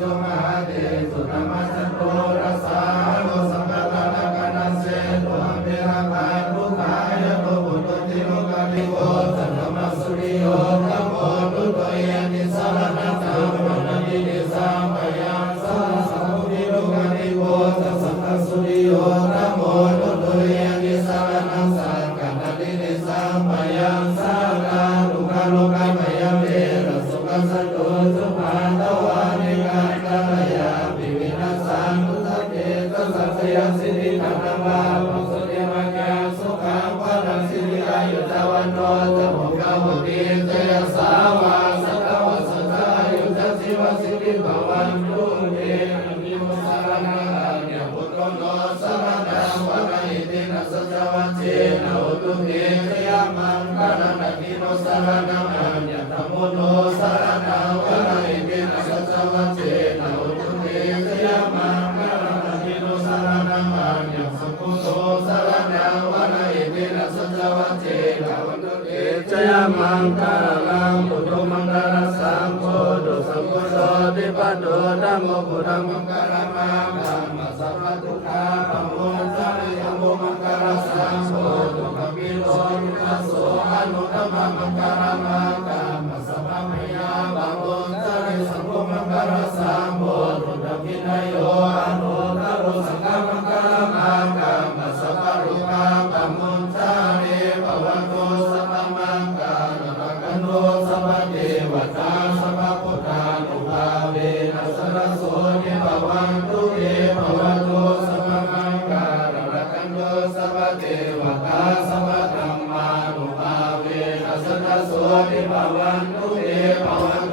สุมหาเตสุธรรมสันโตรัสสาโลสังฆทานกานัสเสตุหังเทระภาทุกขายะโตบุตติโลกาลิโกสัทธมัสสุริโยธัมโมตุโตเยนิสารนัสสะมะนินิสามยังสังสัมพุทธิโลกาลิโกสัทธมัสสุริโยธัมโมตุโตเยนิสารนัสสะกัณฑินิสามยังสังฆาทุกขโลกามยเมรสุขสันโตสุภาตวานิกาตายาปิวินัสสังพุทธเกตสัพพยังสิริธรรมวาปุสุติมัจจาสุขังวะรังสิริอายุตวันโนจะโมกขวุติเตยสาวาสัตวสัตายุตสิวสิริภวันตุเตมิมุสารนังยพุทโธโนสรณังวะนะอิตินัสสะวัจเจนะอุตุเตชยมังกะนันติโนสรณังอัญญธัมโมโนสรณังวะนะอิตินัสสะวัจเจนะอุตุเตชยมังกะนันติโนสรณังอัญญสัพพุโตสรณังวะนะอิตินัสสะวัจเจนะอุตุเตชยมังกะลังพุทโธมังคลสังโฆดุสัพพุโตติปัสโตธัมโมพุทธังมังคลมังธัมมะสัพพะทุกขาปัมโมสาริธัมโมมังคลสังโฆตุขมิโลนุทัสโสอนุธัมมังคลมังธัมมะสัพพะมยาปัมโมสาริสัพพมังคลสังโฆตุขมินโยอนุตโรสังฆมังคลมังธัมมะสัพพะรูปาปัมโมสาริภวันโตสัพพมังคลรักขันโตสัพพเทวตาสัพพพุทธานุภาเวนัสสะโสนิภวันตุเตภวันโตสัพพมังคลรักขันโตสัพพเทวตาสัพพธัมมานุภาเวนัสสะโสนิภวันตุเตภวัน